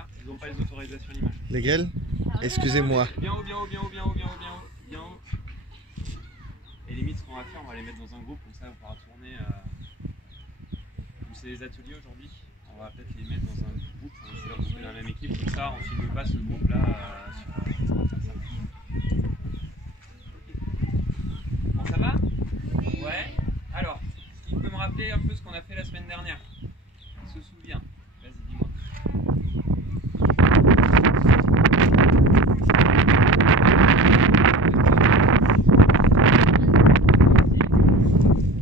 là, ils n'ont pas les autorisations d'image. Lesquels? Excusez-moi. Bien haut, bien haut, bien haut, bien haut, bien haut, bien haut, bien haut. Et limite, ce qu'on va faire, on va les mettre dans un groupe, comme ça on pourra tourner. Comme c'est les ateliers aujourd'hui, on va peut-être les mettre dans un groupe, on va essayer de regrouper dans la même équipe, comme ça on ne filme pas ce groupe-là sur on va faire ça. Bon, ça va? Ouais. Alors, est-ce qu'il peut me rappeler un peu ce qu'on a fait la semaine dernière? Il se souvient? Vas-y, dis-moi.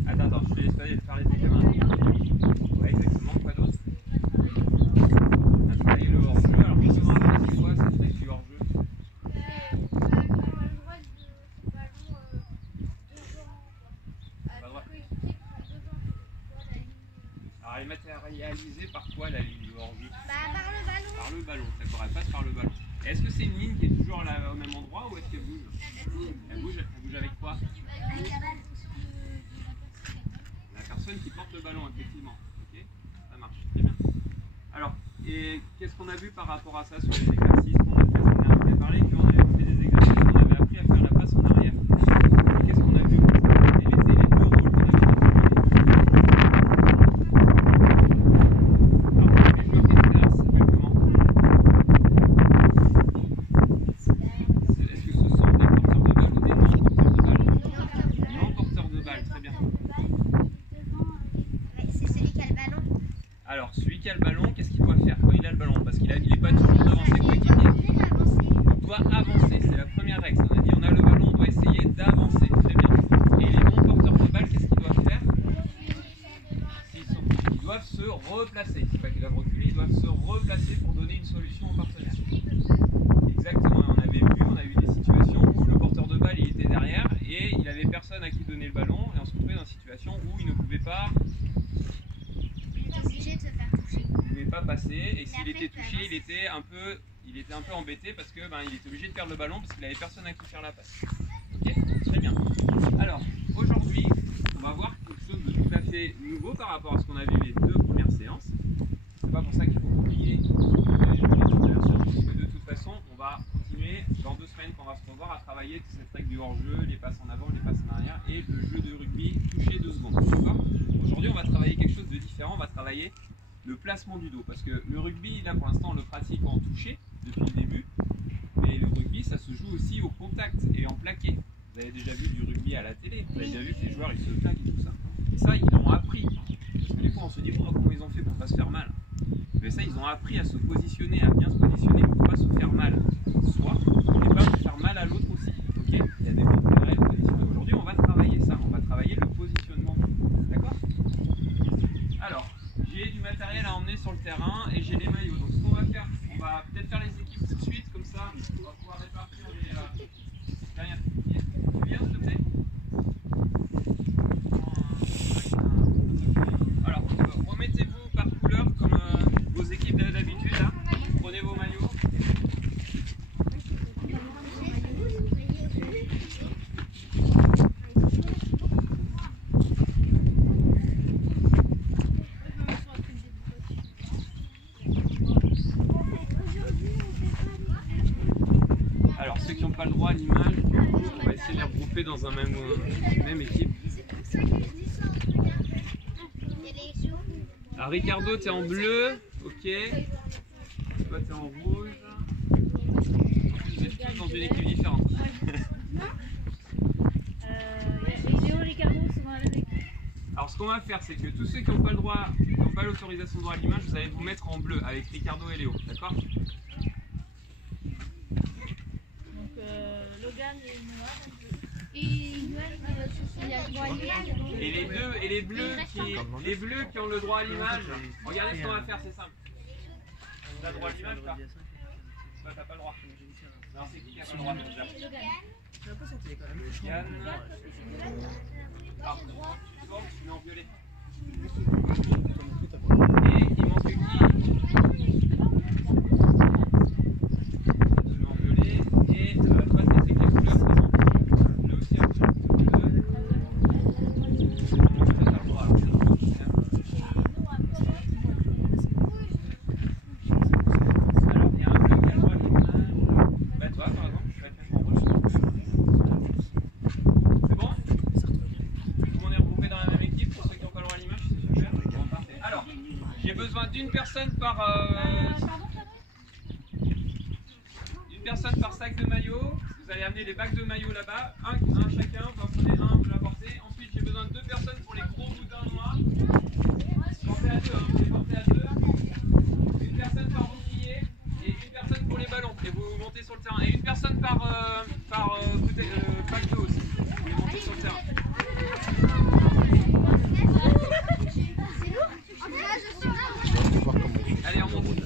Attends, je te laisse faire les examens. Ouais, exactement. Quoi d'autre? On a travaillé le hors-jeu. Alors, je peux me rappeler c'est quoi ce truc du hors-jeu? Alors, elle est matérialisée par quoi la ligne du hors-jeu? Par le ballon. Par le ballon, d'accord, elle passe par le ballon. Est-ce que c'est une ligne qui est toujours au même endroit ou est-ce qu'elle bouge? Elle bouge avec quoi? La personne qui porte le ballon, effectivement. Ok, ça marche, très bien. Alors, et qu'est-ce qu'on a vu par rapport à ça sur les exercices qu'on a fait? On avait parlé qu'on avait fait des exercices, on avait appris à faire la passe en arrière. Qu'est-ce qu'on a vu? Quels étaient les deux rôles qu'on avait fait? Alors, celui qui a le ballon, qu'est-ce qu'il doit faire quand il a le ballon? Parce qu'il n'est pas toujours devant ses coéquipiers. Il doit avancer, c'est la première règle. On a dit on a le ballon, on doit essayer d'avancer. Très bien. Et les non-porteurs de balle, qu'est-ce qu'ils doivent faire? Ils doivent se replacer. C'est pas qu'ils doivent reculer, ils doivent se replacer pour donner une solution au partenaire. Exactement, on avait vu, on a eu des situations où le porteur de balle il était derrière et il n'avait personne à qui donner le ballon et on se retrouvait dans une situation où il ne pouvait pas. Obligé de se faire toucher. Il ne pouvait pas passer et s'il était touché, il était un peu embêté parce que il était obligé de perdre le ballon parce qu'il n'avait personne à qui faire la passe. Ok, très bien. Alors aujourd'hui, on va voir quelque chose de tout à fait nouveau par rapport à ce qu'on a vu les deux premières séances. C'est pas pour ça qu'il faut oublier parce que de toute façon, on va continuer dans 2 semaines quand on va se revoir à travailler toute cette règle du hors-jeu, les passes en avant, les passes en arrière et le jeu de rugby touché 2 secondes. D'accord ? Aujourd'hui, on va travailler quelque chose de différent. On va travailler le placement du dos. Parce que le rugby, là, pour l'instant, on le pratique en touché depuis le début. Mais le rugby, ça se joue aussi au contact et en plaqué. Vous avez déjà vu du rugby à la télé. Vous avez déjà vu que les joueurs, ils se plaquent et tout ça. Et ça, ils l'ont appris. Parce que des fois, on se dit, oh, comment ils ont fait pour ne pas se faire mal? Mais ça, ils ont appris à se positionner, à bien se positionner pour ne pas se faire mal. Soit, et pas se faire mal à l'autre aussi. Ok, il y a des règles de positionnement. Aujourd'hui, on va travailler ça. On va travailler le positionnement. D'accord? Alors, j'ai du matériel à emmener sur le terrain et j'ai les maillots. Donc, ce qu'on va faire, on va peut-être faire les équipes tout de suite, comme ça, on va pouvoir répartir les. Derrière. Tu viens, s'il te plaît? Alors, remettez-vous par couleur comme vos équipes d'habitude. Là. Prenez vos maillots. Alors, ceux qui n'ont pas le droit à l'image, du coup, on va essayer de les regrouper dans un même équipe. Alors, Ricardo, tu es en bleu, ok. Toi, tu es en rouge. Vous êtes tous dans une équipe différente. Alors, ce qu'on va faire, c'est que tous ceux qui n'ont pas le droit, qui n'ont pas l'autorisation de droit à l'image, vous allez vous mettre en bleu avec Ricardo et Léo, d'accord? Logan et noir. Et les bleus qui ont le droit à l'image, regardez ce qu'on va faire, c'est simple. Tu as le droit à l'image là? Toi, t'as pas le droit. Non, c'est qui a pas le droit? Yann. Alors, tu sors, tu mets en violet. Et il manque qui? Tu mets en violet. Et toi, c'est quelle couleur? Bleu aussi, bleu. personne par sac de maillot. Vous allez amener les bacs de maillot là-bas. Un chacun, vous en prenez un, vous l'apportez. Ensuite, j'ai besoin de 2 personnes pour les gros boudins noirs. Portez à 2, hein, vous les portez à 2. Une personne par bouclier et une personne pour les ballons. Et vous montez sur le terrain. Et une personne par bac d'eau aussi. Vous les montez sur le terrain. Allez, on monte.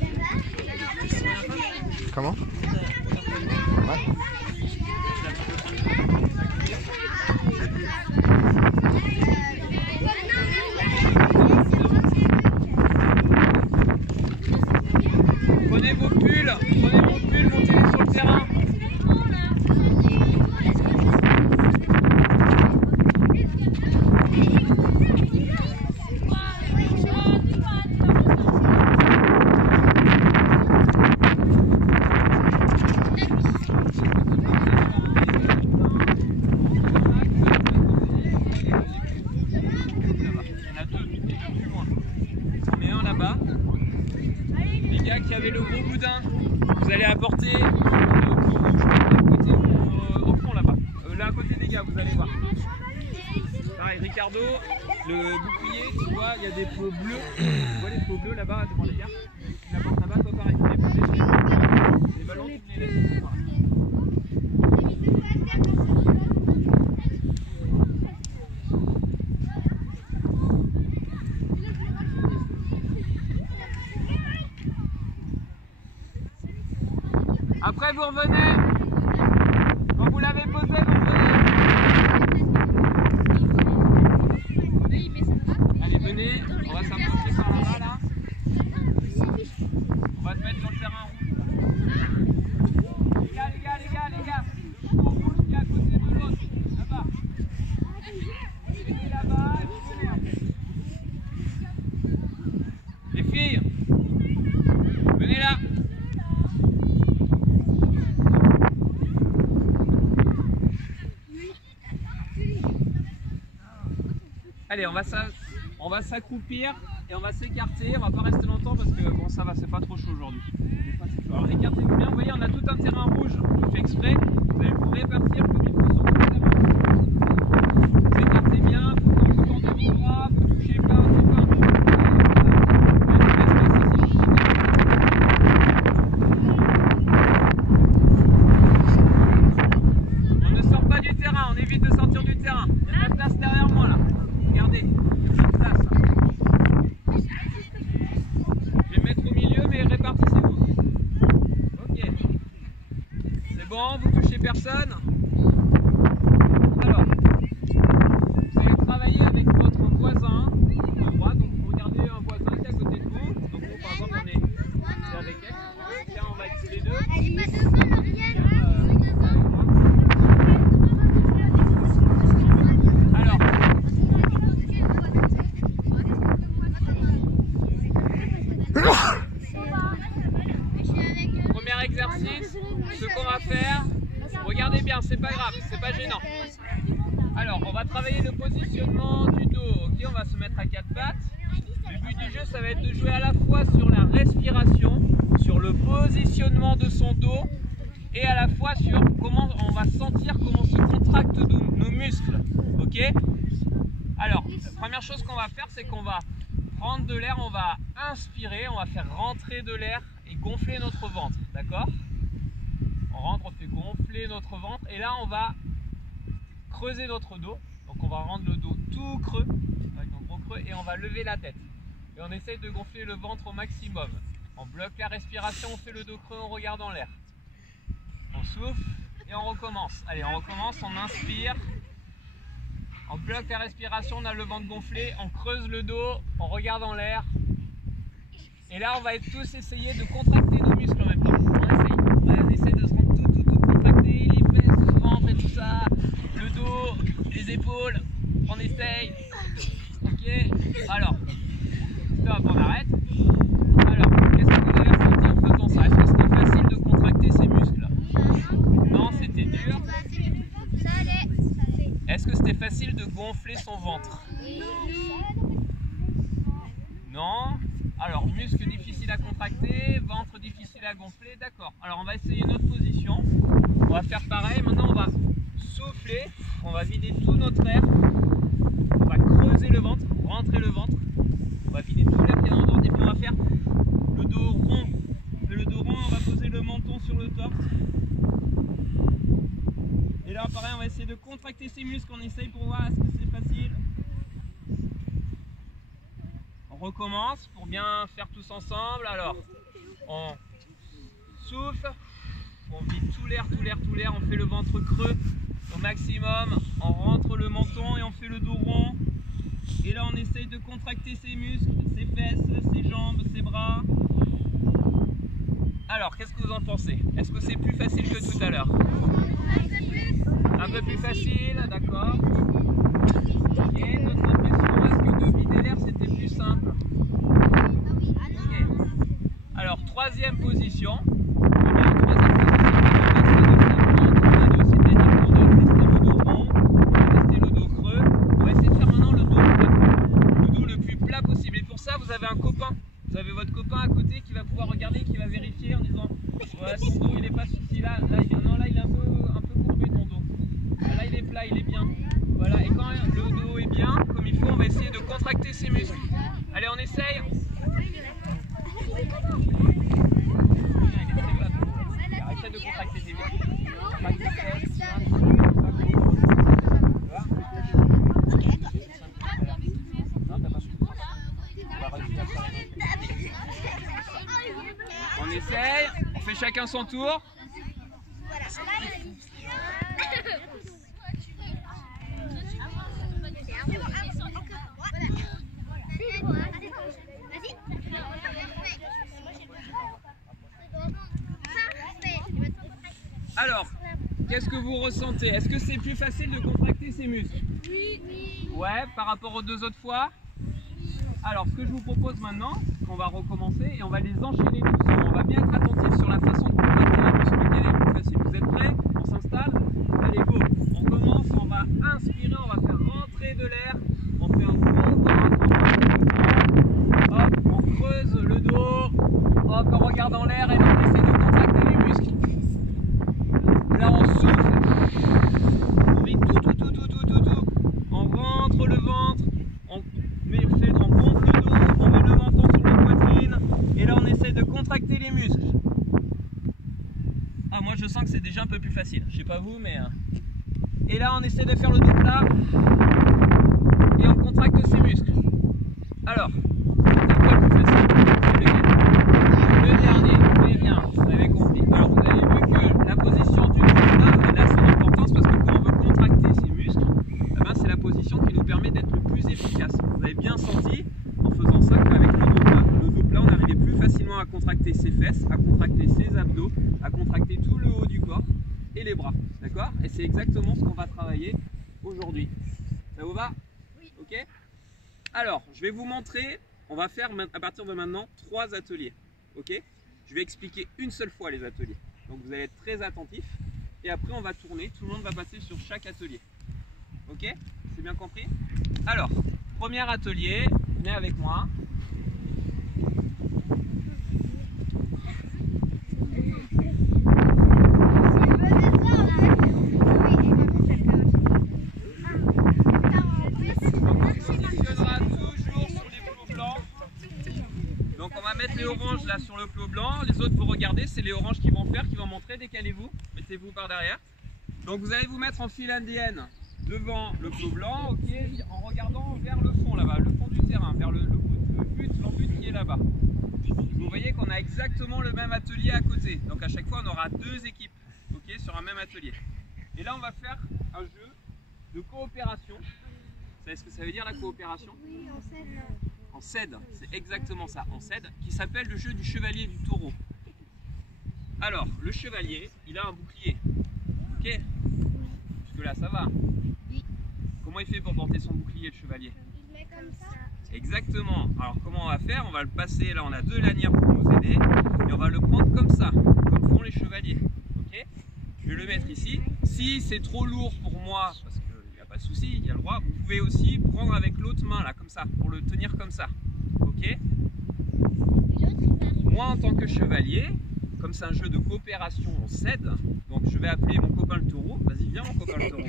Comment? Ouais. Prenez vos pulls, montez-les sur le terrain. Qui avait le gros boudin, vous allez apporter au fond là-bas, là à côté des gars, vous allez voir. Pareil, Ricardo, le bouclier, tu vois, il y a des pots bleus, tu vois les pots bleus là-bas devant les gars, tu l'apportes là-bas, toi pareil, tu les poses dessus, les ballons tu les laisses. Voilà. Après vous revenez, quand vous l'avez posé, vous revenez. Allez venez, on va s'approcher par là-bas là. On va se mettre sur le terrain rouge. Les gars, le bouton rouge qui est à côté de l'autre, là-bas. Venez là-bas, les filles, venez là. Allez, on va s'accroupir et on va s'écarter. On va pas rester longtemps parce que bon, ça va, c'est pas trop chaud aujourd'hui. Alors écartez-vous bien. Vous voyez, on a tout un terrain rouge. Je fais exprès. Vous allez vous répartir comme il faut sur tout le terrain. Vous écartez bien. Vous tendez vos bras. Vous touchez pas. On ne sort pas du terrain. On évite de sortir du terrain. Il y a de la place derrière moi là. Regardez, il y a plein de place. Je vais me mettre au milieu, mais répartissez-vous. Ok. C'est bon, vous touchez personne. Alors, vous allez travailler avec votre voisin à droite. Donc, vous regardez un voisin qui est à côté de vous. Donc, vous, par exemple, c'est avec elle. Tiens, on va être les deux. Premier exercice, ce qu'on va faire, regardez bien, c'est pas grave, c'est pas gênant. Alors, on va travailler le positionnement du dos, ok, on va se mettre à 4 pattes. Le but du jeu, ça va être de jouer à la fois sur la respiration, sur le positionnement de son dos, et à la fois sur comment on va sentir comment se contractent nos muscles, ok. Alors, la première chose qu'on va faire, c'est qu'on va prendre de l'air, on va inspirer, on va faire rentrer de l'air et gonfler notre ventre, d'accord? On rentre, on fait gonfler notre ventre et là on va creuser notre dos, donc on va rendre le dos tout creux, avec un gros creux, et on va lever la tête. Et on essaye de gonfler le ventre au maximum. On bloque la respiration, on fait le dos creux, on regarde en l'air. On souffle et on recommence. Allez, on recommence, on inspire. On bloque la respiration, on a le ventre gonflé, on creuse le dos, on regarde en l'air. Et là, on va tous essayer de contracter nos muscles en même temps. On essaye de se rendre tout contracté, les fesses, le ventre et tout ça, le dos, les épaules. On essaye. Ok. Alors, stop, on arrête. Alors, qu'est-ce que vous avez ressenti en faisant ça? Est-ce que c'était facile de contracter ces muscles? Non, c'était dur. Est-ce que c'était facile de gonfler son ventre? Non. Alors, muscle difficile Alors on va essayer une autre position. On va faire pareil. Maintenant on va souffler. On va vider tout notre air. On va creuser le ventre, rentrer le ventre. On va vider tout l'air qu'il y a dans le ventre. Et puis on va faire le dos rond. On fait le dos rond, on va poser le menton sur le torse. Et là pareil, on va essayer de contracter ses muscles. On essaye pour voir est-ce que c'est facile. On recommence pour bien faire tous ensemble. Alors, on souffle, on vide tout l'air, tout l'air, tout l'air. On fait le ventre creux au maximum. On rentre le menton et on fait le dos rond. Et là, on essaye de contracter ses muscles, ses fesses, ses jambes, ses bras. Alors, qu'est-ce que vous en pensez? Est-ce que c'est plus facile que tout à l'heure? Un peu plus facile, d'accord. Ok, d'autres impressions? Est-ce que de vider l'air c'était plus simple? Ok. Alors, troisième position. C'est-à-dire qu'on doit rester le dos rond, on va rester le dos creux. On va essayer de faire maintenant le dos plat. Le dos le plus plat possible. Et pour ça, vous avez un copain. Vous avez votre copain à côté qui va pouvoir regarder, qui va vérifier en disant ouais, ton dos il n'est pas suffisant là, non, là il est un peu courbé ton dos. Là il est plat, il est bien. Voilà, et quand le dos est bien, comme il faut, on va essayer de contracter ses muscles. Allez, on essaye. Arrêtez de contracter tes muscles. On essaye, on fait chacun son tour. Alors, qu'est-ce que vous ressentez? Est-ce que c'est plus facile de contracter ses muscles? Oui. Ouais, par rapport aux deux autres fois? Alors, ce que je vous propose maintenant, on va recommencer et on va les enchaîner doucement. On va bien être attentif sur la façon de contracter les muscles, lequel est plus facile. Vous êtes prêts? On s'installe? Allez, go! On commence, on va inspirer, on va faire rentrer de l'air. On fait un gros ventre, hop, on creuse le dos, hop, on regarde en l'air et on essaie de contracter les muscles. Là, on souffle, on vide tout. On rentre le ventre, on gonfle le dos, on met le menton sur la poitrine et là on essaie de contracter les muscles. Ah, moi je sens que c'est déjà un peu plus facile, je sais pas vous mais... Et là on essaie de faire le dos plat et on contracte ses muscles. Alors, c'est quoi le plus facile? Le dernier, très bien, vous avez compris. Alors vous avez vu que la position du dos plat, elle a son importance parce que quand on veut contracter ses muscles, eh ben, c'est la position qui nous permet d'être le plus efficace. Vous avez bien senti en faisant ça qu'avec le dos plat, on arrivait plus facilement à contracter ses fesses, à contracter ses abdos, à contracter tout le haut du corps et les bras. D'accord? Et c'est exactement ce qu'on va travailler aujourd'hui. Ça vous va? Oui. Ok? Alors, je vais vous montrer, on va faire à partir de maintenant 3 ateliers. Ok? Je vais expliquer une seule fois les ateliers. Donc vous allez être très attentifs. Et après on va tourner, tout le monde va passer sur chaque atelier. Ok? C'est bien compris? Alors, premier atelier, venez avec moi. Les oranges là sur le plot blanc, les autres vous regardez, c'est les oranges qui vont faire, qui vont montrer, décalez-vous, mettez-vous par derrière. Donc vous allez vous mettre en file indienne devant le plot blanc, ok, en regardant vers le fond là-bas, le fond du terrain, vers l'embut qui est là-bas. Vous voyez qu'on a exactement le même atelier à côté, donc à chaque fois on aura 2 équipes, ok, sur un même atelier. Et là on va faire un jeu de coopération. Vous savez ce que ça veut dire la coopération? Oui, on sait. En cède, c'est exactement ça, en cède, qui s'appelle le jeu du chevalier du taureau. Alors, le chevalier, il a un bouclier, ok? Jusque là, ça va? Oui. Comment il fait pour porter son bouclier, le chevalier? Il met comme ça. Exactement. Alors, comment on va faire? On va le passer, là on a 2 lanières pour nous aider, et on va le prendre comme ça, comme font les chevaliers, ok? Je vais le mettre ici. Si c'est trop lourd pour moi, parce que pas de souci, il y a le droit. Vous pouvez aussi prendre avec l'autre main là, comme ça, pour le tenir comme ça. Ok? Moi en tant que chevalier, comme c'est un jeu de coopération, on cède. Donc je vais appeler mon copain le taureau. Vas-y, viens mon copain le taureau.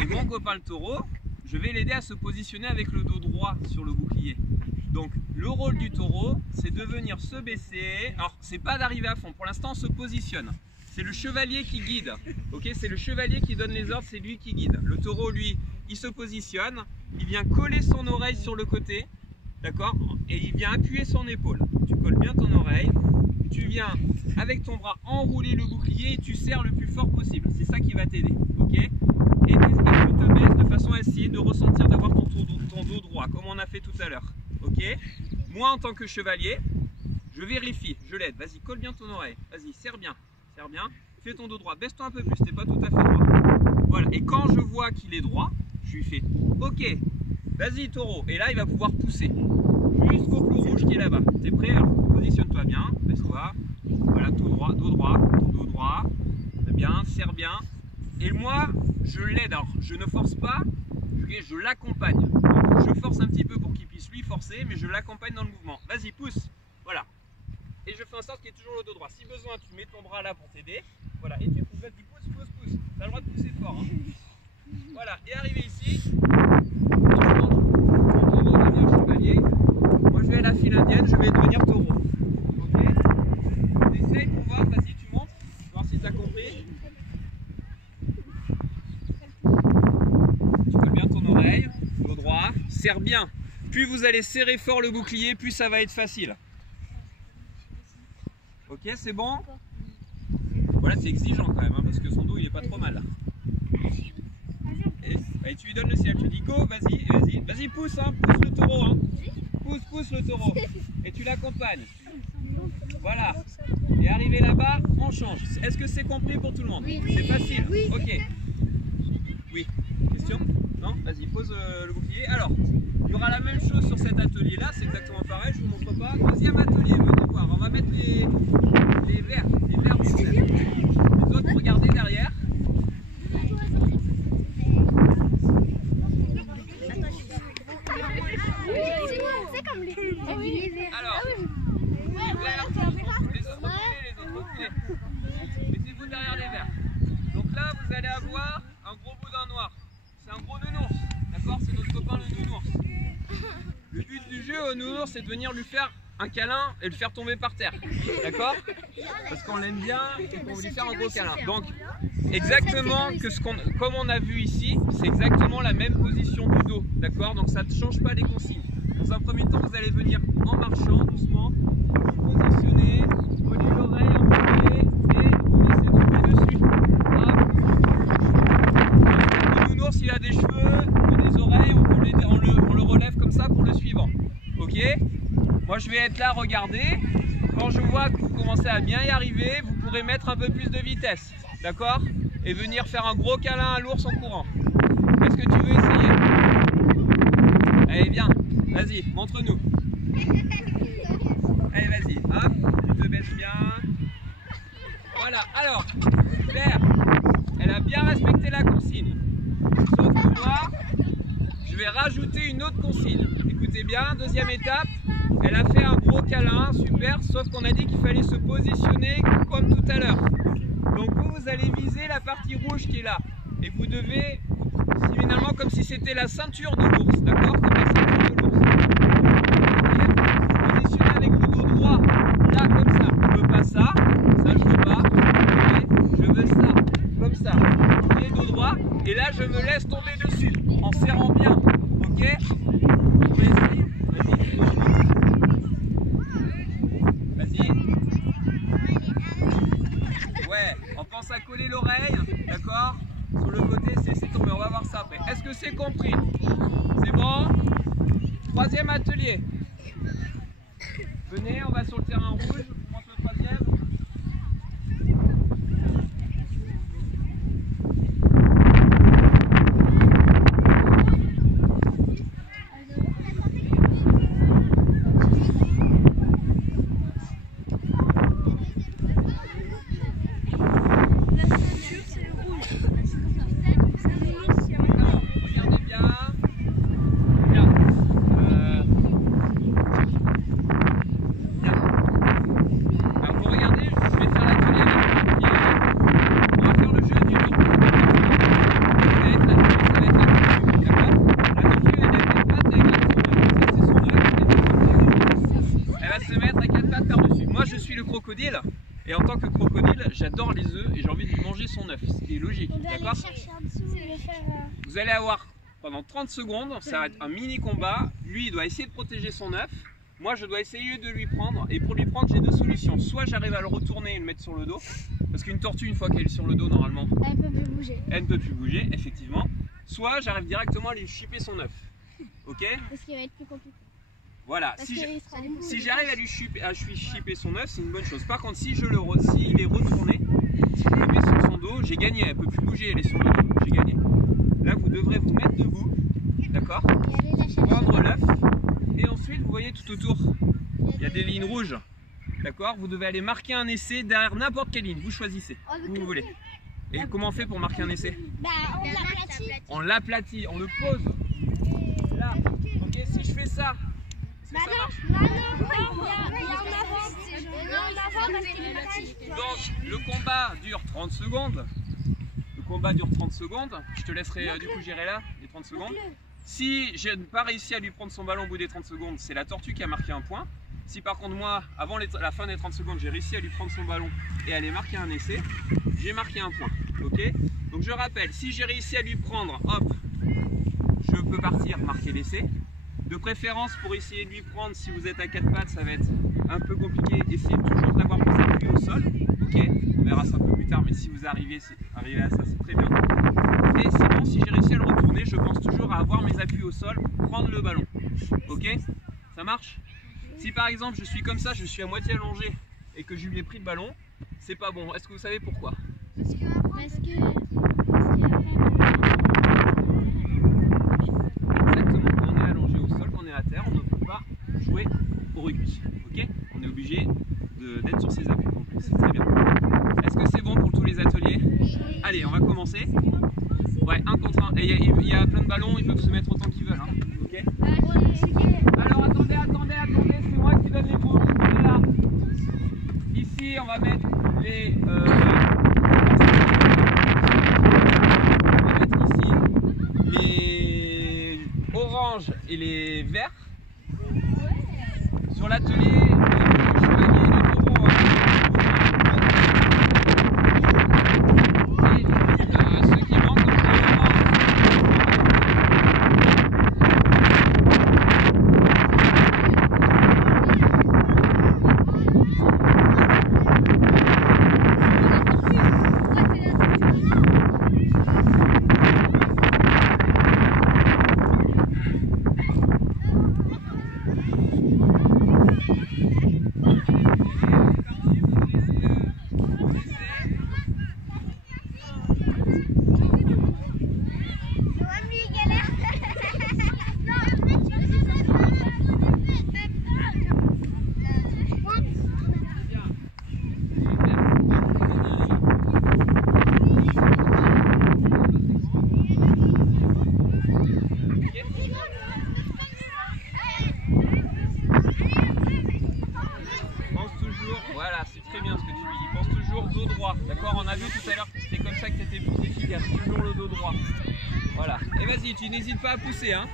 Et mon copain le taureau, je vais l'aider à se positionner avec le dos droit sur le bouclier. Donc le rôle du taureau, c'est de venir se baisser. Alors c'est pas d'arriver à fond, pour l'instant on se positionne. C'est le chevalier qui guide, ok? C'est le chevalier qui donne les ordres, c'est lui qui guide. Le taureau, lui, il se positionne, il vient coller son oreille sur le côté, d'accord? Et il vient appuyer son épaule. Tu colles bien ton oreille, tu viens avec ton bras enrouler le bouclier et tu serres le plus fort possible. C'est ça qui va t'aider, ok? Et tu te baisses de façon à essayer de ressentir d'avoir ton dos droit, comme on a fait tout à l'heure, ok? Moi, en tant que chevalier, je vérifie, je l'aide. Vas-y, colle bien ton oreille, vas-y, serre bien. Serre bien, fais ton dos droit, baisse-toi un peu plus, t'es pas tout à fait droit. Voilà, et quand je vois qu'il est droit, je lui fais ok, vas-y taureau, et là il va pouvoir pousser jusqu'au clou rouge qui est là-bas. T'es prêt? Alors positionne-toi bien, baisse-toi, voilà, tout droit, dos droit, ton dos droit, très bien, serre bien. Et moi, je l'aide, alors je ne force pas, je l'accompagne. Donc je force un petit peu pour qu'il puisse lui forcer, mais je l'accompagne dans le mouvement. Vas-y, pousse, voilà. Et je fais en sorte qu'il y ait toujours le dos droit. Si besoin, tu mets ton bras là pour t'aider. Voilà, et tu pousses, vas-y, pousse, pousse, pousse. Tu as le droit de pousser fort. Hein. Voilà, et arrivé ici, ton taureau devient chevalier. Moi, je vais à la file indienne, je vais devenir taureau. Ok? Essaye pour voir, vas-y, tu montes. Voir si tu as compris. Tu colles bien ton oreille, dos droit, serre bien. Plus vous allez serrer fort le bouclier, plus ça va être facile. Ok, c'est bon? Voilà, c'est exigeant quand même, hein, parce que son dos il est pas trop mal. Et tu lui donnes le ciel, tu dis go, vas-y, vas-y, vas-y, pousse, hein, pousse le taureau, hein. Pousse le taureau. Et tu l'accompagnes. Voilà. Et arrivé là-bas, on change. Est-ce que c'est compris pour tout le monde? C'est facile? Ok. Oui. Question? Non? Vas-y, pose le bouclier. Alors, il y aura la même chose sur cet atelier-là, c'est exactement pareil, je vous montre pas. Deuxième atelier, venez voir, on va mettre les verres, les autres, regardez derrière. Alors, reculez. Mettez-vous derrière les verres. Donc là, vous allez avoir un gros boudin noir. C'est un gros nounours, d'accord? C'est notre copain le nounours. Le but du jeu au nounours, c'est de venir lui faire un câlin et le faire tomber par terre, d'accord? Parce qu'on l'aime bien et qu'on veut lui faire un gros câlin. Donc, exactement comme on a vu ici, c'est exactement la même position du dos, d'accord? Donc ça ne change pas les consignes. Dans un premier temps, vous allez venir en marchant doucement, vous positionnez, collez l'oreille en premier et vous laissez tomber dessus. Hop. Le nounours, il a des cheveux ou des oreilles, on le relève comme ça pour le suivant. Ok? Moi, je vais être là, regardez. Quand je vois que vous commencez à bien y arriver, vous pourrez mettre un peu plus de vitesse, d'accord? Et venir faire un gros câlin à l'ours en courant. Est-ce que tu veux essayer? Allez, viens. Vas-y, montre-nous. Allez, vas-y. Hop, tu te baisses bien. Voilà. Alors, Claire, elle a bien respecté la consigne. Sauf que moi, je vais rajouter une autre consigne. Écoutez bien, deuxième étape. Elle a fait un gros câlin, super, sauf qu'on a dit qu'il fallait se positionner comme tout à l'heure. Donc vous allez viser la partie rouge qui est là. Et vous devez, finalement, comme si c'était la ceinture de l'ours, d'accord? Comme la ceinture de l'ours. Vous positionnez avec le dos droit, là, comme ça. Je veux pas ça, ça je veux pas. Okay? Je veux ça, comme ça. Et dos droit, et là je me laisse tomber dessus, en serrant bien. Ok? Vous pouvez essayer? Vas-y. Ouais, on pense à coller l'oreille, d'accord? Sur le côté, c'est tombé, on va voir ça après. Est-ce que c'est compris? C'est bon? Troisième atelier. Venez, on va sur le terrain rouge, je vous montre le troisième. j'adore les œufs et j'ai envie de lui manger son œuf, ce qui est logique, On doit aller d'accord? chercher en dessous et le faire. Vous allez avoir pendant 30 secondes, ça va être un mini combat. Lui, il doit essayer de protéger son œuf. Moi, je dois essayer de lui prendre. Et pour lui prendre, j'ai deux solutions. Soit j'arrive à le retourner et le mettre sur le dos. Parce qu'une tortue, une fois qu'elle est sur le dos, normalement, Elle peut plus bouger. elle ne peut plus bouger, effectivement. Soit j'arrive directement à lui chipper son œuf. Ok? Parce qu'il va être plus compliqué. Voilà. Parce Si qu'il sera debout. j'arrive à lui chipper son œuf, c'est une bonne chose. Par contre, si il est retourné, si je le mets sur son dos, j'ai gagné. Elle ne peut plus bouger, elle est sur le dos. J'ai gagné. Là, vous devrez vous mettre debout. D'accord? Et aller la chercher. Prendre l'œuf. Et ensuite, vous voyez tout autour, il y a des lignes rouges. D'accord? Vous devez aller marquer un essai derrière n'importe quelle ligne. Vous choisissez où vous voulez. Et comment on fait pour marquer un essai? Bah, on l'aplatit. On l'aplatit, on le pose. Là. Ok, si je fais ça, est-ce que ça marche? Non, il y a en avant. Il y a en avant parce qu'il est petit. Donc, le combat dure 30 secondes. Le combat dure 30 secondes. Je te laisserai du coup gérer là, les 30 secondes. Si je n'ai pas réussi à lui prendre son ballon au bout des 30 secondes, c'est la tortue qui a marqué un point. Si par contre moi, avant la fin des 30 secondes, j'ai réussi à lui prendre son ballon et à aller marquer un essai, j'ai marqué un point. Ok? Donc je rappelle, si j'ai réussi à lui prendre, hop, je peux partir marquer l'essai. De préférence, pour essayer de lui prendre, si vous êtes à 4 pattes, ça va être un peu compliqué. Essayez toujours d'avoir vos appuis au sol. Ok? On verra ça un peu plus tard, mais si vous arrivez à ça, c'est très bien. Et sinon, si j'ai réussi à le retourner, je pense toujours à avoir mes appuis au sol, prendre le ballon. Ok? Ça marche? Si par exemple je suis comme ça, je suis à moitié allongé et que je lui ai pris le ballon, c'est pas bon. Est-ce que vous savez pourquoi? Parce que Exactement, quand on est allongé au sol, quand on est à terre, on ne peut pas jouer au rugby. Ok? On est obligé d'être sur ses appuis. Donc c'est très bien. Est-ce que c'est bon pour tous les ateliers? Allez, on va commencer. Ouais, un contre un. Et il y a plein de ballons, ils peuvent se mettre autant qu'ils veulent. Hein. Ok? Alors attendez, c'est moi qui donne les mots. On est là. Ici, on va mettre les. On va mettre ici les oranges et les verts. Sur l'atelier, le chevalier et le taureau. Et ceux qui manquent, comme ça, voilà, c'est très bien ce que tu lui dis. Pense toujours dos droit. D'accord? On a vu tout à l'heure que c'était comme ça que tu étais plus efficace. Toujours le dos droit. Voilà. Et vas-y, tu n'hésites pas à pousser. Hein.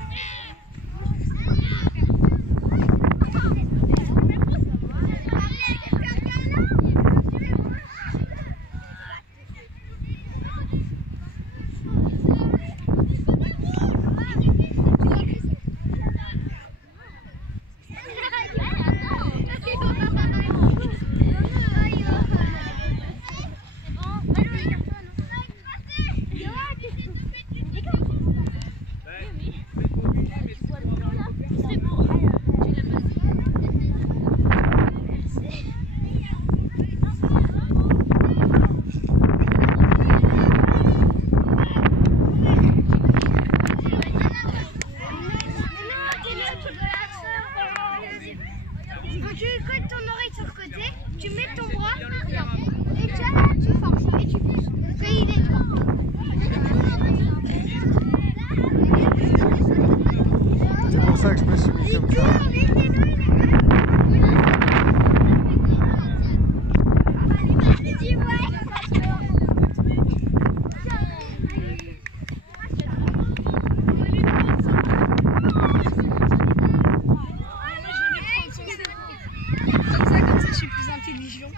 Tu colles ton oreille sur le côté, tu mets ton bras et tu forces et tu pousses. Quand il est C'est pour ça que je me suis mis comme ça. Comme ça, je suis plus intelligent.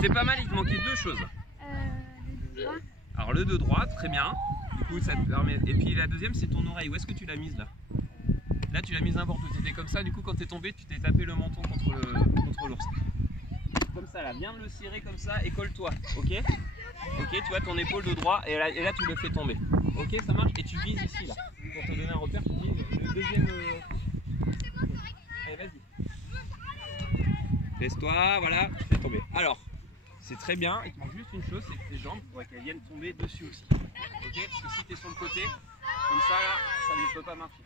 C'était pas mal, il te manquait deux choses. Le droit. Alors le de droite, très bien. Du coup, ça te permet. Et puis la deuxième, c'est ton oreille. Où est-ce que tu l'as mise là? Là, tu l'as mise n'importe où. C'était comme ça. Du coup, quand t'es tombé, tu t'es tapé le menton contre l'ours. Comme ça, là. Viens de le serrer comme ça et colle-toi. Ok? Ok, tu vois ton épaule de droit et là, tu le fais tomber. Ok, ça marche. Et tu vises ici là. Pour te donner un repère, tu vises le deuxième. Allez, vas-y. Laisse-toi, voilà, tu fais tomber. Alors. C'est très bien, il te manque juste une chose, c'est que tes jambes, il faudrait qu'elles viennent tomber dessus aussi. Ok? Parce que si tu es sur le côté, comme ça là, ça ne peut pas marcher.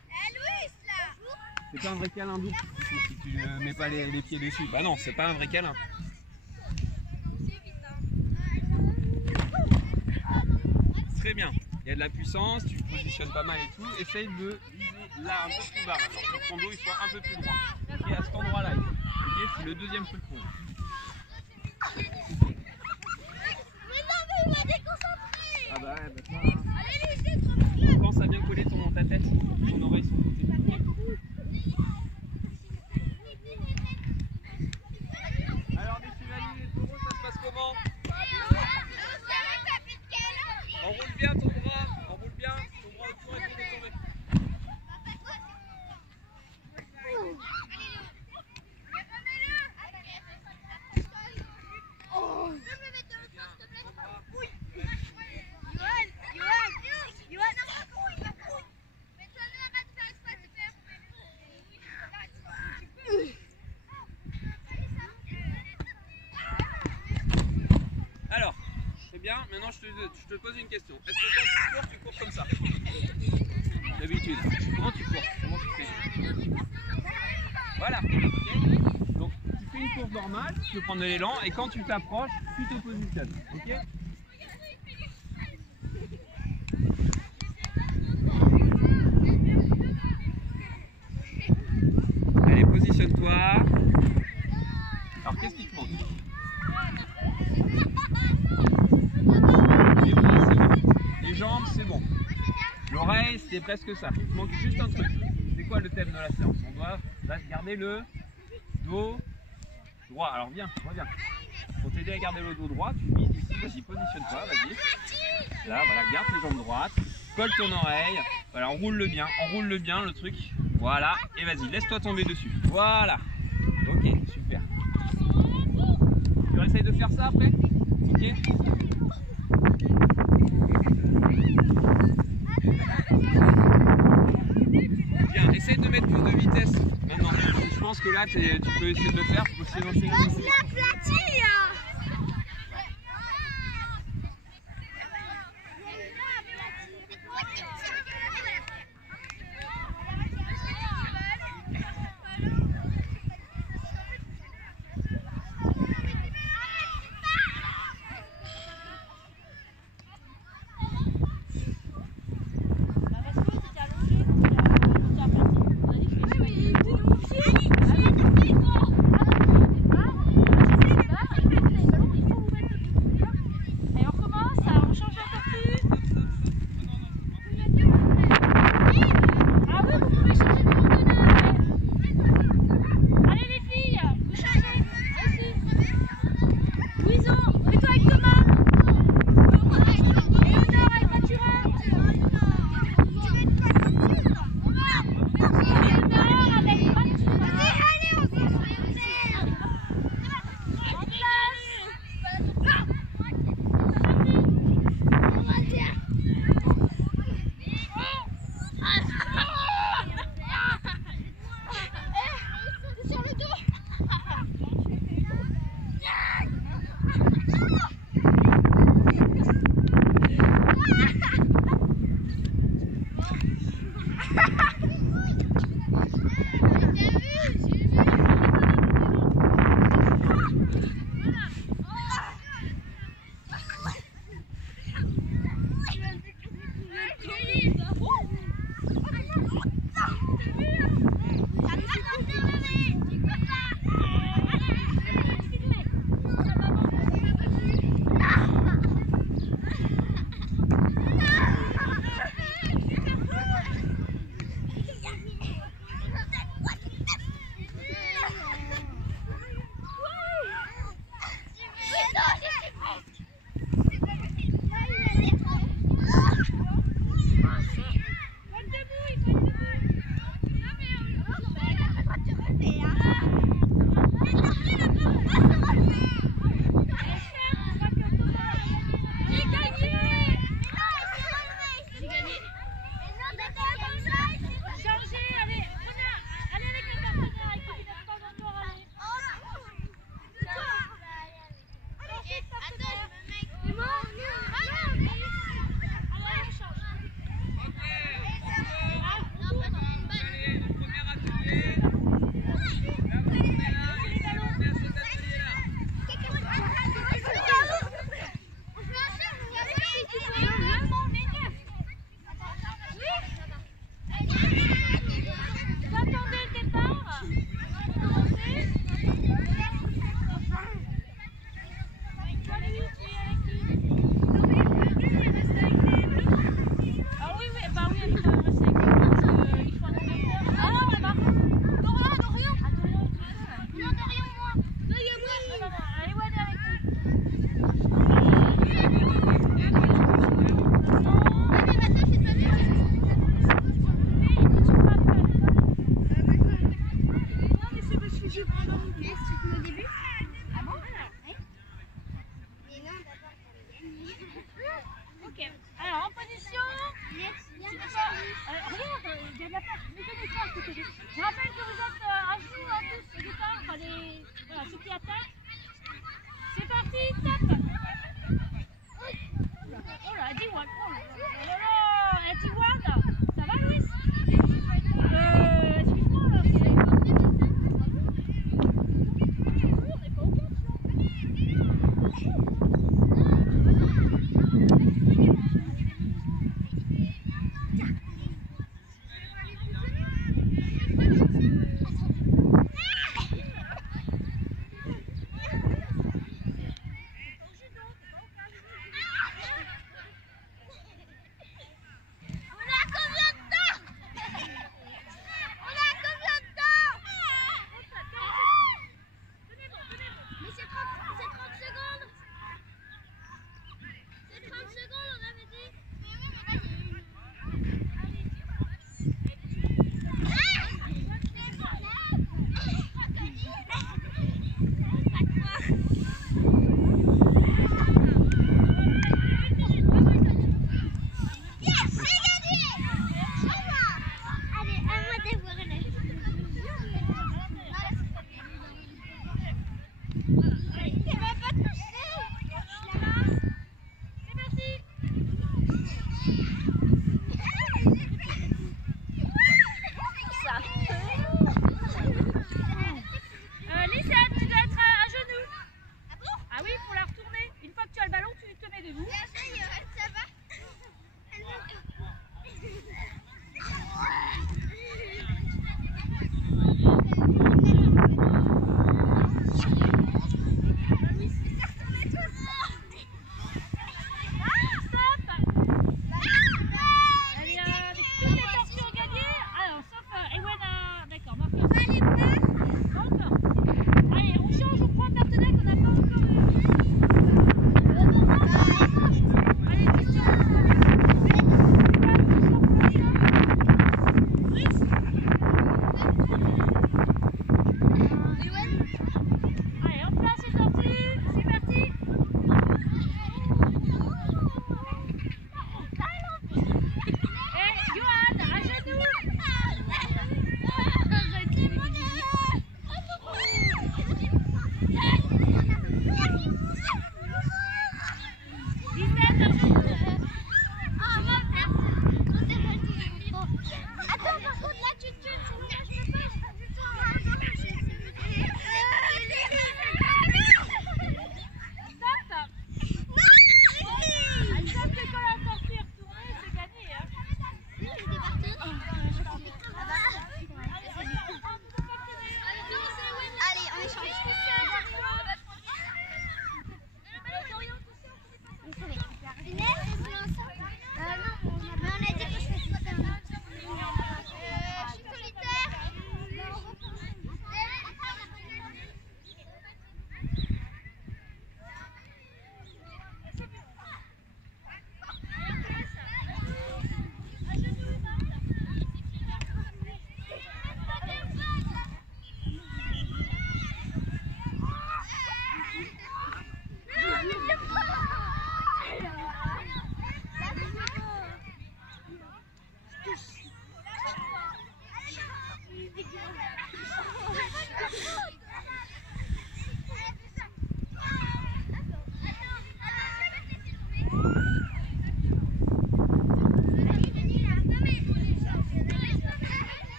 C'est pas un vrai câlin doux si tu ne mets pas les pieds dessus. Bah non, c'est pas un vrai câlin. Très bien, il y a de la puissance, tu positionnes pas mal et tout. Essaye de viser là un peu plus bas maintenant, pour que ton dos il soit un peu plus droit. Ok, à cet endroit là. Ok, c'est le deuxième truc pour vous. Ah bah ouais, bah ça, hein. Pense à bien coller ta tête, ton oreille sur le côté. Alors les chevaliers, les taureaux, ça se passe comment? Enroule bien ton bras, enroule bien ton bras autour et ton tomber. Alors, c'est bien, maintenant je te pose une question. Est-ce que quand tu cours comme ça? D'habitude. Comment tu cours? Comment tu fais? Voilà. Okay. Donc tu fais une course normale, tu peux prendre de l'élan et quand tu t'approches, tu te positionnes. Ok? Allez, positionne-toi. Alors qu'est-ce qui te manque? Les bras, c'est bon. Les jambes, c'est bon. L'oreille, c'était presque ça. Il te manque juste un truc. C'est quoi le thème de la séance? On doit garder le dos droit. Alors viens, reviens. Pour t'aider à garder le dos droit, tu vises ici. Vas-y, positionne-toi, vas-y. Là, voilà, garde tes jambes droites. Colle ton oreille. Voilà, enroule-le bien le truc. Voilà, et vas-y, laisse-toi tomber dessus. Voilà. Ok, super. Tu essayes de faire ça après? Ok. Bien, essaye de mettre plus de vitesse maintenant. Je pense que là, tu peux essayer de le faire. Tu peux essayer d'enchaîner.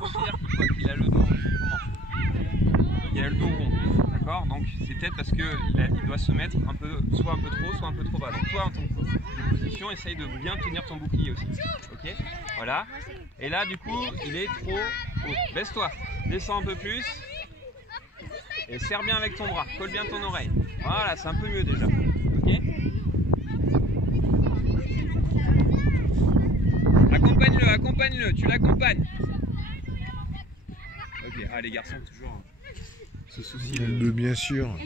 considère qu'il a le dos il a le dos rond, d'accord? Donc c'est peut-être parce qu'il doit se mettre un peu, soit un peu trop, soit un peu trop bas. Donc toi en tant que position, essaye de bien tenir ton bouclier aussi, ok? Voilà. Et là du coup, il est trop haut. Baisse-toi, descends un peu plus. Et serre bien avec ton bras, colle bien ton oreille. Voilà, c'est un peu mieux déjà, ok? Accompagne-le, tu l'accompagnes. Ok, ah les garçons toujours ce souci de... Bien sûr.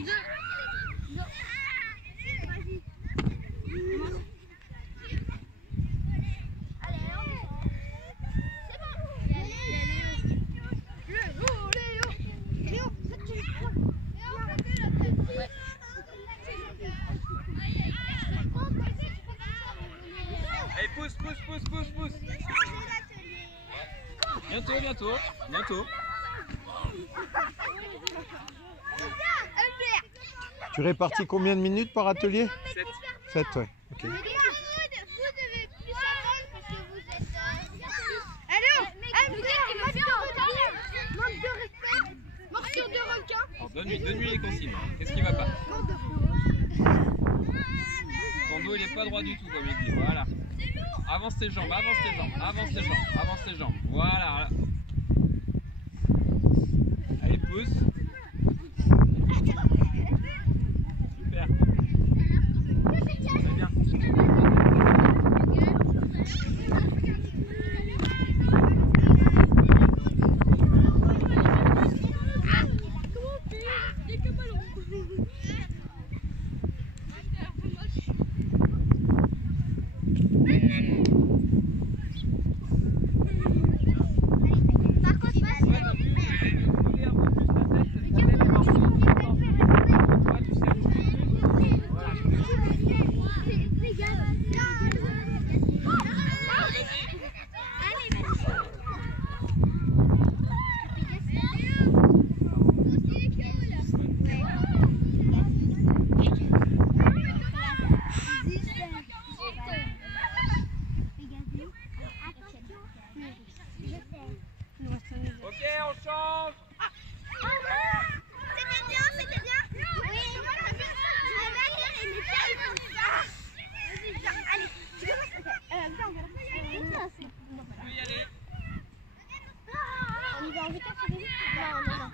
Allez, pousse. Bientôt. Tu répartis combien de minutes par atelier? 7. 7, ouais. Ok. Vous devez plus attendre parce que vous êtes... Allez, manque de respect, morsure de requin. Donne-lui les consignes. Qu'est-ce qui va pas? Ton dos il est pas droit du tout comme il dit. Voilà. Avance tes jambes. Voilà. Allez, pousse. Super. Très bien. Ok, on change. C'était bien. Oui. Allez, tu Oui, allez. on y va en vitesse, non.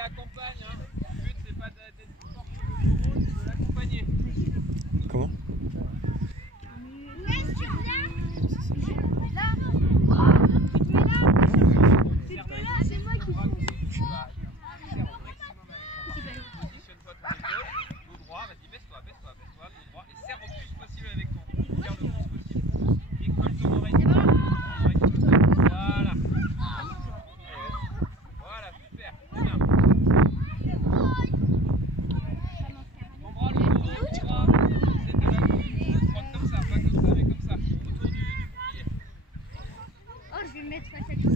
accompagne. Hein. Le but, c'est pas d'être plus fort que le taureau, c'est de l'accompagner. Comment? Positionne-toi ton épaule, dos droit, vas-y, baisse-toi, dos droit, et serre au plus possible avec ton, serre le plus possible. Et colle ton oreille. je vais me mettre face à lui.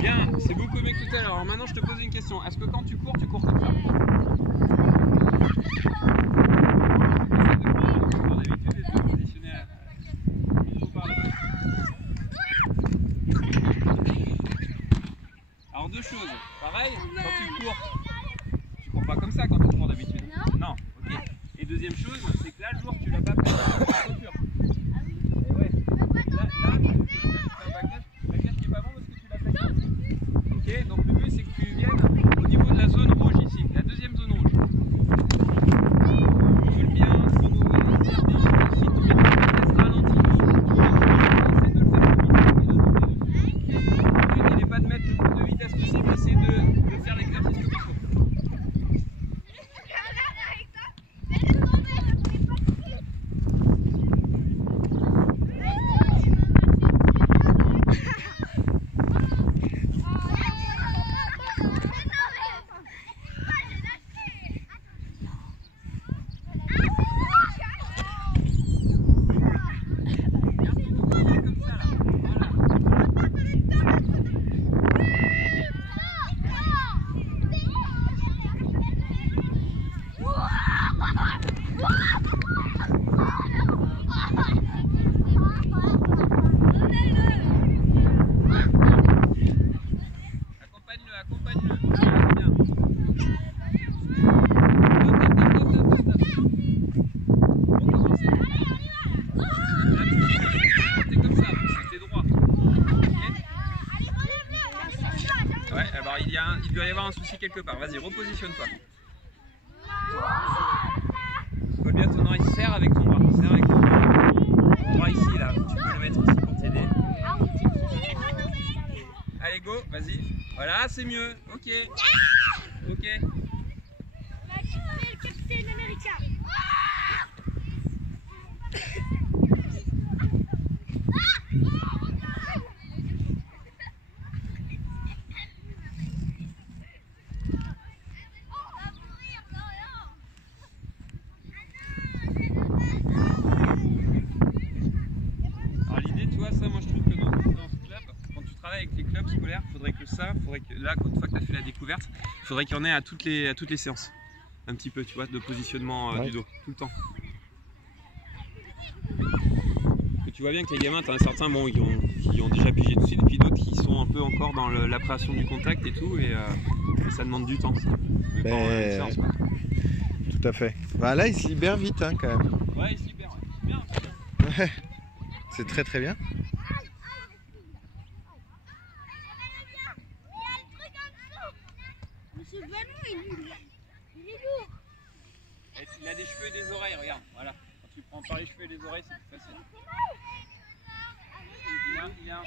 Bien, c'est beaucoup mieux que tout à l'heure. Alors maintenant, je te pose une question. Est-ce que quand tu cours comme ça? D'habitude, tu es positionné par là. Alors deux choses. Pareil, quand tu cours pas comme ça quand tu cours d'habitude. Non. Ok. Et deuxième chose, c'est que là, le jour, tu l'as pas fait sur la chaussure. Et ouais. Là, tu fais un backlash qui est pas bon parce que tu l'as fait. Ok, donc le but c'est que tu viennes au niveau de la zone rouge ici, la deuxième zone rouge. Vole bien, chrono, tire bien, ensuite tu mets une vitesse ralentie. Essaie de le faire comme il faut. Le but n'est pas de mettre le plus de vitesse possible, essaie de faire l'exercice comme il faut. Il doit y avoir un souci quelque part. Vas-y, repositionne-toi. Faut bien ton oreille. Serre avec ton bras. Serre avec ton bras. Ton bras ici, là. Tu peux le mettre ici pour t'aider. Allez, go. Vas-y. Voilà, c'est mieux. Ok. Ok. Le capitaine américain. Moi je trouve que dans ce club, quand tu travailles avec les clubs scolaires, faudrait que là, une fois que tu as fait la découverte, il faudrait qu'il y en ait à toutes les séances. Un petit peu, tu vois, de positionnement du dos, tout le temps. Et tu vois bien que les gamins, tu as certains qui ont déjà pigé tout de suite, et puis d'autres qui sont un peu encore dans l'appréhension du contact et tout, et ça demande du temps. Séance, tout à fait. Bah là, il se libère vite hein, quand même. Ouais, il se libère. Bien. Ouais. C'est très très bien. Monsieur Ballon, il est lourd. Il a des cheveux et des oreilles, regarde. Voilà. Quand tu prends par les cheveux et les oreilles, c'est plus facile. Il a un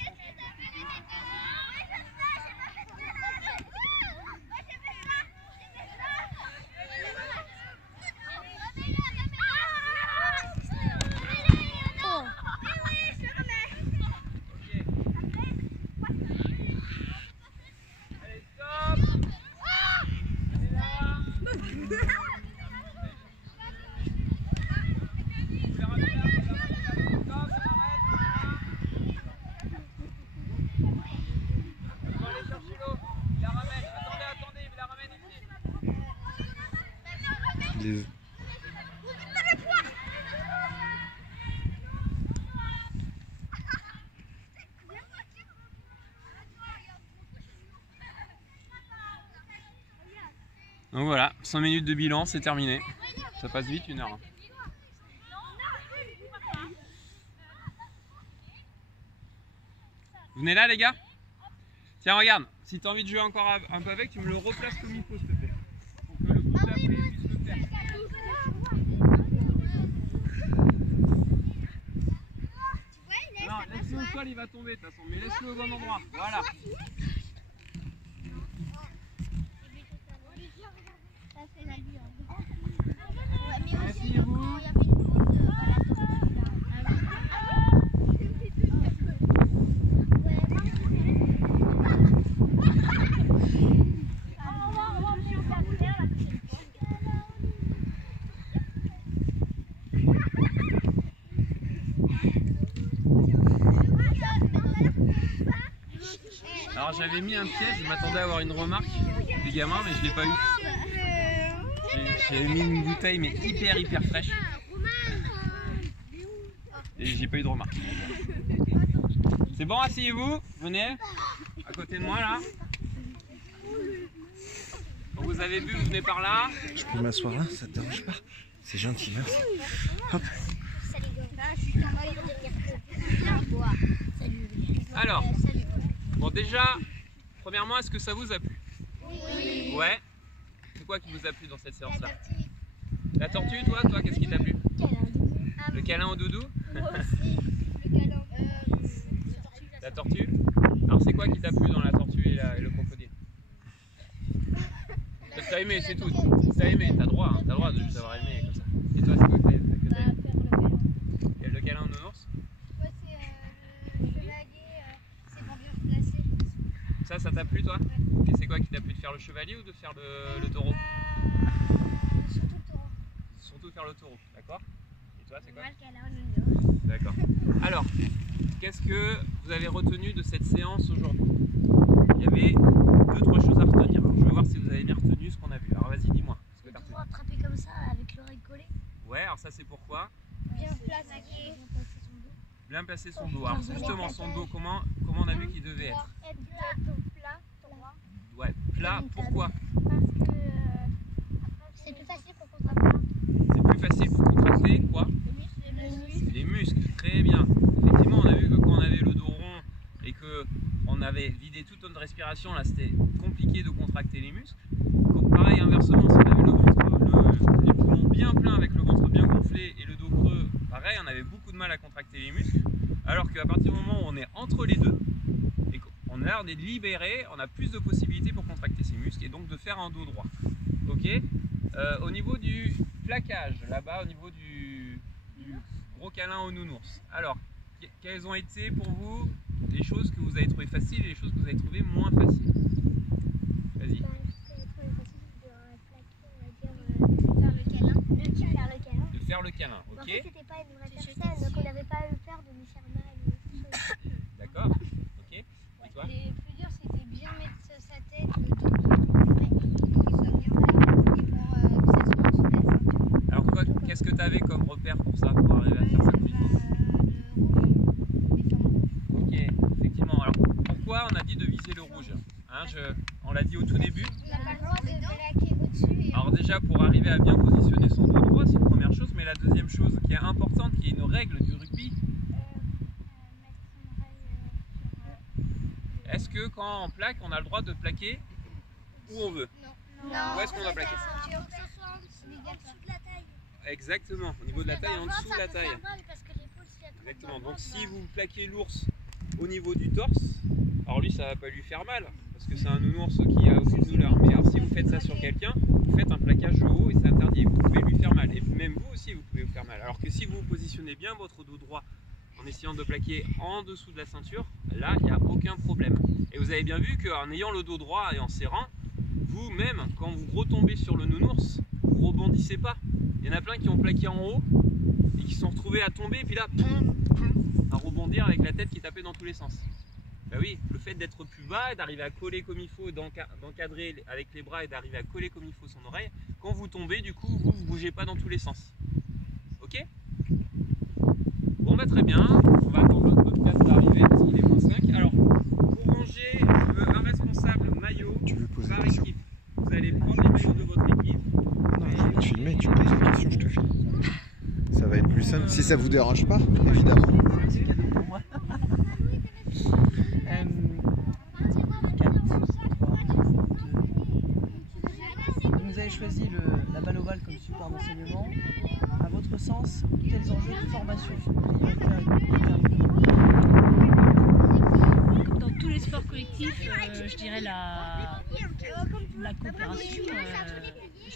Les... Donc voilà, 5 minutes de bilan, c'est terminé. Ça passe vite, 1 heure. Vous venez là les gars? Tiens regarde, si tu as envie de jouer encore un peu avec, tu me le replaces comme il faut s'il te plaît. Pour que le groupe d'après puisse le faire. Non, laisse-le au sol, il va tomber de toute façon, mais laisse-le au bon endroit. Voilà. Asseyez-vous. Alors j'avais mis un piège, je m'attendais à avoir une remarque des gamins, mais je l'ai pas eu. J'avais mis une bouteille mais hyper fraîche. Et j'ai pas eu de remarque. C'est bon, asseyez-vous, venez à côté de moi là. Quand vous avez bu, vous venez par là. Je peux m'asseoir là, ça te dérange pas? C'est gentil, merci. Hop. Alors, bon déjà, premièrement, est-ce que ça vous a plu? Oui. Ouais. C'est quoi qui vous a plu dans cette séance-là? La tortue, toi, qu'est-ce qui t'a plu? Le câlin au doudou? Moi aussi. Le câlin. La tortue? Alors c'est quoi qui t'a plu dans la tortue et le crocodile? T'as aimé, c'est tout. T'as aimé, t'as droit, hein, t'as droit de juste avoir aimé comme ça. Et toi, c'est quoi que t'as aimé? Et le câlin au nounours? Moi, c'est le chevalier, c'est pour bien se placer. Ça t'a plu toi? Et c'est quoi qui t'a plu, de faire le chevalier ou de faire le taureau? Surtout le taureau. Surtout faire le taureau, d'accord? Et toi, c'est quoi? Moi, le câlin au nounours. D'accord. Alors, qu'est-ce que vous avez retenu de cette séance aujourd'hui? Il y avait 2-3 choses à retenir. Alors, je vais voir si vous avez bien retenu ce qu'on a vu. Alors vas-y, dis-moi. Ce que t'as retenu. Attraper comme ça avec l'oreille collée. Ouais, alors ça c'est pourquoi? Bien placer. Bien placer son dos. Alors justement, son dos, comment on a vu qu'il devait être? Être plat, droit. Ouais, plat, pourquoi? Parce que c'est plus facile pour contracter. C'est plus facile pour contracter quoi? Les muscles, très bien. Effectivement, on a vu que quand on avait le dos rond et que on avait vidé toute notre respiration, là c'était compliqué de contracter les muscles. Pareil, inversement, si on avait le ventre, les poumons bien pleins avec le ventre bien gonflé et le dos creux, pareil, on avait beaucoup de mal à contracter les muscles. Alors qu'à partir du moment où on est entre les deux et qu'on a l'air d'être libéré, on a plus de possibilités pour contracter ces muscles et donc de faire un dos droit. Ok. Au niveau du plaquage, là-bas, au niveau du gros câlin au nounours. Alors, quelles ont été pour vous les choses que vous avez trouvées faciles et les choses que vous avez trouvées moins faciles? Vas-y. De faire le câlin, ok. En fait, c'était pas une vraie personne, donc on n'avait pas eu peur de lui faire mal. D'accord, ok. Et toi? Le plus dur, c'était bien mettre sa tête, le dos, pour qu'il soit bien plat et pour que ça soit en dessous de la ceinture. Alors quoi, qu'est-ce que tu avais comme repère pour ça, pour arriver à faire ça comme il faut? Ok, effectivement. Alors pourquoi on a dit de viser le rouge, hein, on l'a dit au tout début. On n'a pas le droit de plaquer au-dessus. Alors déjà, pour arriver à bien positionner son dos droit, c'est une première chose, mais la deuxième chose qui est importante, qui est une règle du rugby, est-ce que quand on plaque, on a le droit de plaquer où on veut? Non. Où est-ce qu'on doit plaquer? Que ce soit en dessous de la taille. Exactement, au niveau de la taille, en dessous de la taille. Parce que l'épaule, si elle tombe Exactement, dans le donc ventre, si vous plaquez l'ours au niveau du torse, alors lui ça va pas lui faire mal, parce que c'est un nounours qui a aucune douleur, mais alors si vous faites ça sur quelqu'un, vous faites un plaquage haut et c'est interdit, vous pouvez lui faire mal, et même vous aussi vous pouvez vous faire mal, alors que si vous positionnez bien votre dos droit en essayant de plaquer en dessous de la ceinture, là il n'y a aucun problème. Et vous avez bien vu qu'en ayant le dos droit et en serrant, vous-même, quand vous retombez sur le nounours, vous rebondissez pas. Il y en a plein qui ont plaqué en haut et qui se sont retrouvés à tomber, et puis là, à rebondir avec la tête qui tapait dans tous les sens. Bah oui, le fait d'être plus bas, d'arriver à coller comme il faut, d'encadrer avec les bras et d'arriver à coller comme il faut son oreille, quand vous tombez, du coup, vous ne bougez pas dans tous les sens. Ok? Bon bah très bien, on va attendre notre classe d'arriver parce qu'il est moins 5. Alors, pour ranger, je veux un responsable maillot par équipe. Vous allez prendre les maillots de votre ça vous dérange pas, évidemment. C'est cadeau pour moi. 4, 3, 2. Vous avez choisi la balle ovale comme support d'enseignement. À votre sens, quels enjeux de formation sont prioritaires? Comme dans tous les sports collectifs, je dirais la coopération,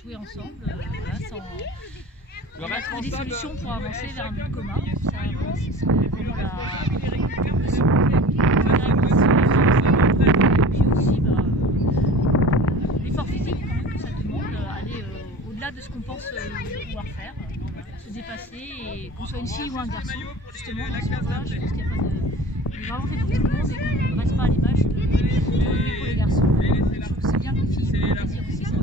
jouer ensemble, voilà, sans trouver des solutions pour avancer vers un but commun. Ça, c'est vraiment puis aussi l'effort physique quand même que ça demande, aller au-delà de ce qu'on pense pouvoir faire, se dépasser, et qu'on soit une fille ou un garçon, justement dans ce sport-là, je pense qu'il n'y a pas de... Il est vraiment fait pour tout le monde et qu'on ne reste pas à l'image de pour les garçons. Je trouve que c'est bien que les filles aient plaisir aussi, c'est chouette.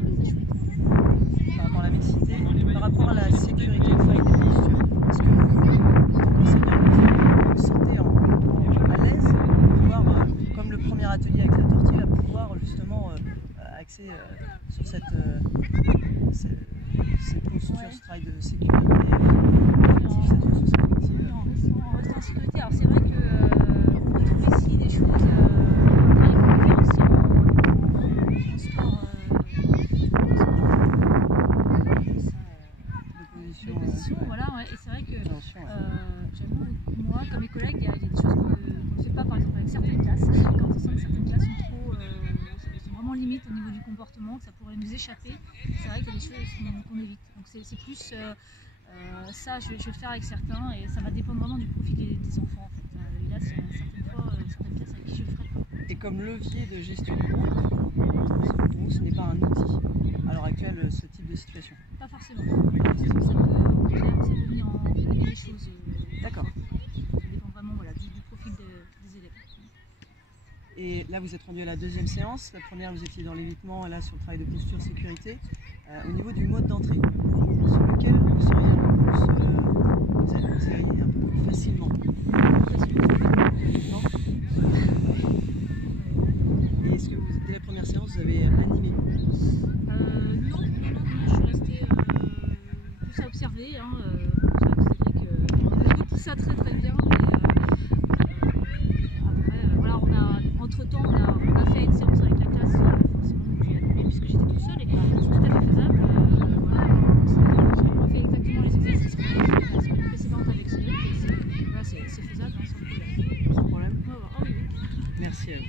Par rapport à la mixité, par rapport à la sécurité du faille de posture, est-ce que vous, vous sentez à l'aise de pouvoir, comme le premier atelier avec la tortille, à pouvoir justement axer sur cette posture, ce travail de sécurité En restant en sécurité, alors c'est vrai que on retrouve ici des choses qu'on peut faire aussi en sport de position, voilà, ouais. Et c'est vrai que j'avoue, moi, comme mes collègues, il y a des choses qu'on ne fait pas, par exemple avec certaines classes, quand on sent que certaines classes sont trop sont vraiment limites au niveau du comportement, que ça pourrait nous échapper. C'est vrai qu'il y a des choses qu'on évite. Donc c'est plus ça, je vais le faire avec certains, et ça va dépendre vraiment du profil des enfants en fait. Et là, c'est certaines fois, certaines classes avec qui je le ferai pas. Et comme levier de gestion de groupe, donc ce n'est pas un outil à l'heure actuelle, ce type de situation? Pas forcément. Ça peut venir en aider les choses. D'accord. Ça dépend vraiment, voilà, du profil des élèves. Et là, vous êtes rendu à la deuxième séance. La première, vous étiez dans l'évitement, là, sur le travail de posture sécurité. Au niveau du mode d'entrée, sur lequel vous seriez un peu plus, vous allez un peu plus facilement? Non. Et est-ce que dès la première séance, vous avez animé? Non, je suis restée plus à observer. Hein, c'est vrai que tout ça très très bien. Mais, après, voilà, entre-temps, on a fait une séance avec la classe, forcément, que j'ai animée puisque j'étais toute seule, et c'est tout à fait faisable. Voilà, j'ai refait exactement les exercices qu'on a fait la semaine précédente avec Cédric, et c'est faisable, hein, sans problème. Sans problème. Oh, oui. Merci à vous.